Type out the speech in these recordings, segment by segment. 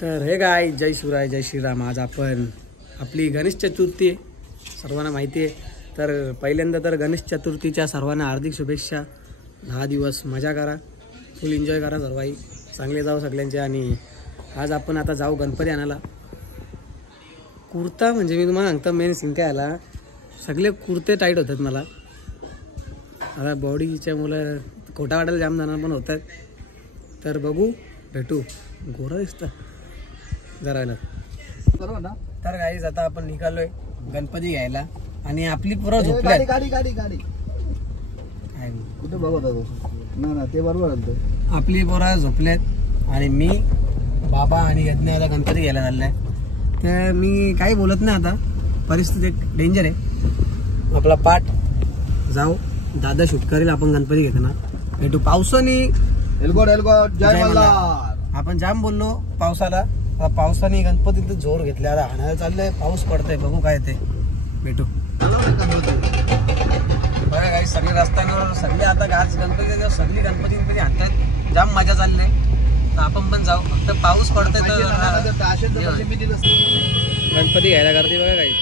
तर हे काय, जय शिवराय जय श्रीराम. आज आपण आपली गणेश चतुर्थी आहे, सर्वांना माहिती आहे. तर पहिल्यांदा तर गणेश चतुर्थीच्या सर्वांना हार्दिक शुभेच्छा. 10 दिवस मजा करा, फुल एन्जॉय करा, सर्वाही चांगले जाऊ सगळ्यांचे. आणि आज आपण आता जाऊ गणपती आणायला. कुर्ता म्हणजे मी तुम्हाला सांगतो, मेन सीन काय आला, सगळे कुर्ते टाईट होतात मला. आता बॉडीच्या मुलं खोटा वाटायला जाम जाणार पण होतात. तर बघू, भेटू. गोरा दिसतं जरा बरोबर ना. तर गाईज आता आपण निघालोय गणपती घ्यायला. आणि आपली पोरं झोपल्यात. गाडी गाडी गाडी कुठे बघत ना ना ते बरोबर आलं. आपली पोरं झोपल्यात आणि मी, बाबा आणि यज्ञ आता गणपती घ्यायला चाललाय. तर मी काही बोलत नाही आता, परिस्थिती एक डेंजर आहे. आपला पाठ जाऊ, दादा शूट करेल, आपण गणपती घेताना भेटू. पावसाने एलगोड एलगोड जय मल्हार. आपण जाम बोललो पावसाला, पावसाने गणपतीत जोर घेतले. आता हाणायला चाललंय, पाऊस पडतोय, बघू काय ते. भेटू बघा काही सगळे रस्त्यांवर सगळे आता आज गणपती सगळी गणपती आणतात, जाम मजा चालले. तर आपण पण जाऊ, फक्त पाऊस पडतोय तर गणपती घ्यायला गर्दी बघा काही.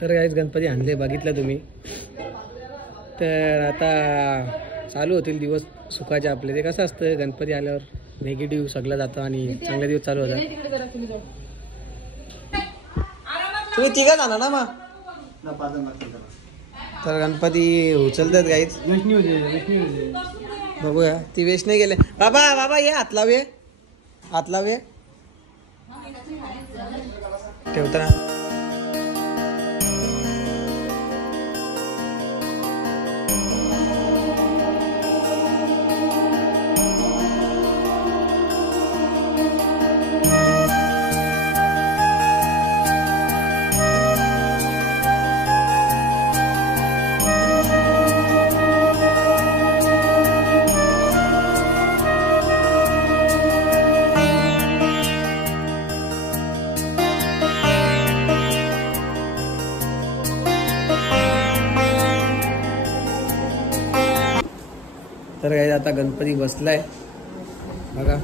तर काहीच गणपती आणले, बघितलं तुम्ही. तर आता चालू होतील दिवस सुखाचे आपले. ते कसं असतं, गणपती आल्यावर नेगेटिव्ह सगळं जातं आणि चांगले दिवस चालू होतात. तुम्ही तिघं जाणार ना मग. तर गणपती उचलतात काहीच, बघूया. ती वेश नाही गेले. बाबा बाबा ये, हात लाव, ये हात लाव, ये ठेवता. तर काही आता गणपती बसलाय बघा.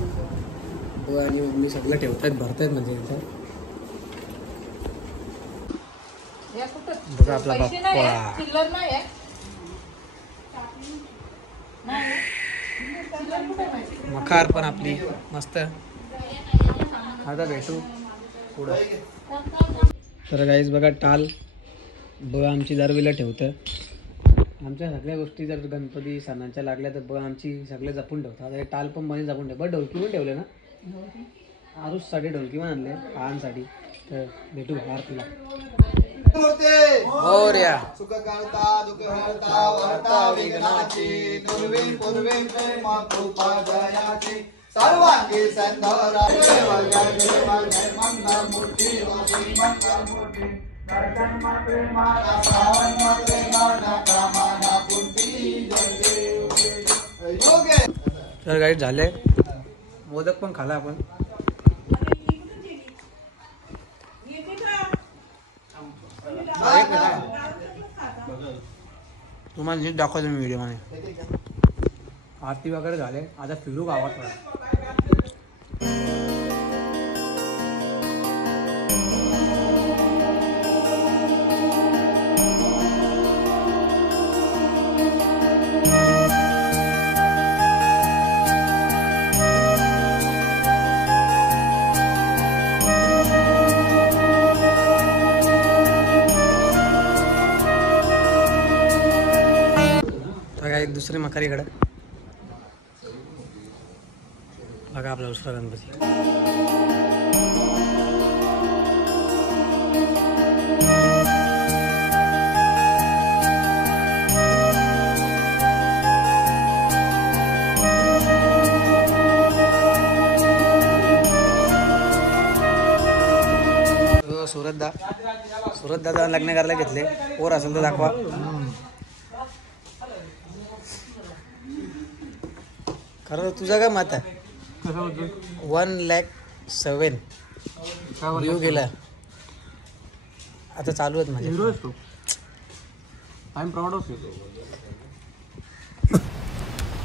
आणि मम्मी सगळं ठेवतायत, भरतायत म्हणजे बघा आपला बाप्पा. मखार पण आपली मस्त. आता भेटू पुढं. तर काहीच बघा टाल बघा आमची दारवीला ठेवतं. आमच्या सगळ्या गोष्टी जर गणपती सणांच्या लागल्या तर बघा आमची सगळे जपून ठेवतात. आता हे टाल पण मध्ये जपून ठेव. बरं ढोलकी पण ठेवले ना, आरुषसाठी ढोलकी पण आणले, आहांसाठी. तर भेटू आरतीला. सुख करता दुःख हरता वार्ता विघ्नाची, दुर्वीण पूर्वीण प्रेम कृपा जयाची, सर्वांगी संधरा देव जय देव जय मंगल मूर्ती वासी मंगल मूर्ती. दर्शन मात्रे माना श्रावण मात्रे माना कामाना पूर्ती जय देव योगे. तर काही झाले, मोदक पण खाला आपण. तुम्हाला नीट दाखवतो मी व्हिडिओमध्ये. आरती वगैरे झाले, आता फिरू गावात. दुसरे मकारीकडं बघा आपला दुसरा गणपती. सुरत दादा लग्न करायला घेतले. पोर असेल तर दाखवा. खरं तुझा काय मत आहे? 1,07,000 व्ह्यू गेला आता चालू आहेत माझे. I am proud of you.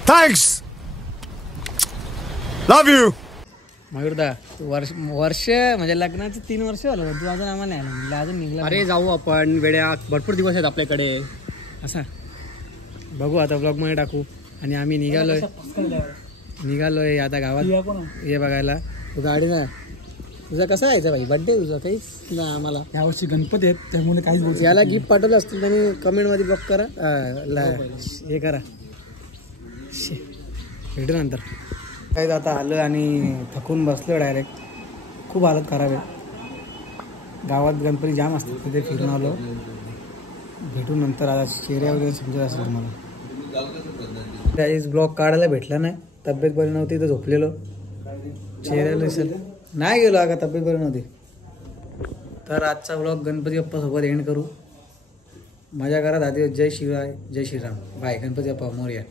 Thanks, love you. मयूरदा वर्ष म्हणजे लग्नाचे 3 वर्ष झालं तू अजून आम्हाला नाही आला म्हणजे अजून निघला. अरे जाऊ आपण वेड्या, भरपूर दिवस आहेत आपल्याकडे. असा बघू आता ब्लॉग मध्ये टाकू. आणि आम्ही निघालोय आता गावात हे बघायला. तू गाडी ना तुझा कसा यायचा भाई? बड्डे तुझा काहीच ना. आम्हाला यावर्षी गणपती आहेत त्यामुळे काहीच बोलतो. याला गिफ्ट पाठवलं असतं त्यांनी कमेंट मध्ये ब्लॉक करा. हे करा. भेटू नंतर. काही आता आलं आणि थकून बसलो डायरेक्ट. खूप हालत खराब आहे. गावात गणपती जाम असतात तिथे फिरून आलो. भेटून नंतर आता चेहऱ्यावर समजत असेल तुम्हाला. त्याच ब्लॉग काढायला भेटला नाही. तब्येत बरी नव्हती तर झोपलेलो. चेहऱ्याला दिसेल नाही गेलो अगं तब्येत बरी नव्हती. तर आजचा ब्लॉग गणपती बाप्पा सोबत एंड करू. मजा करा. दादी जय शिवराय जय श्रीराम. बाय. गणपती बाप्पा मोरया.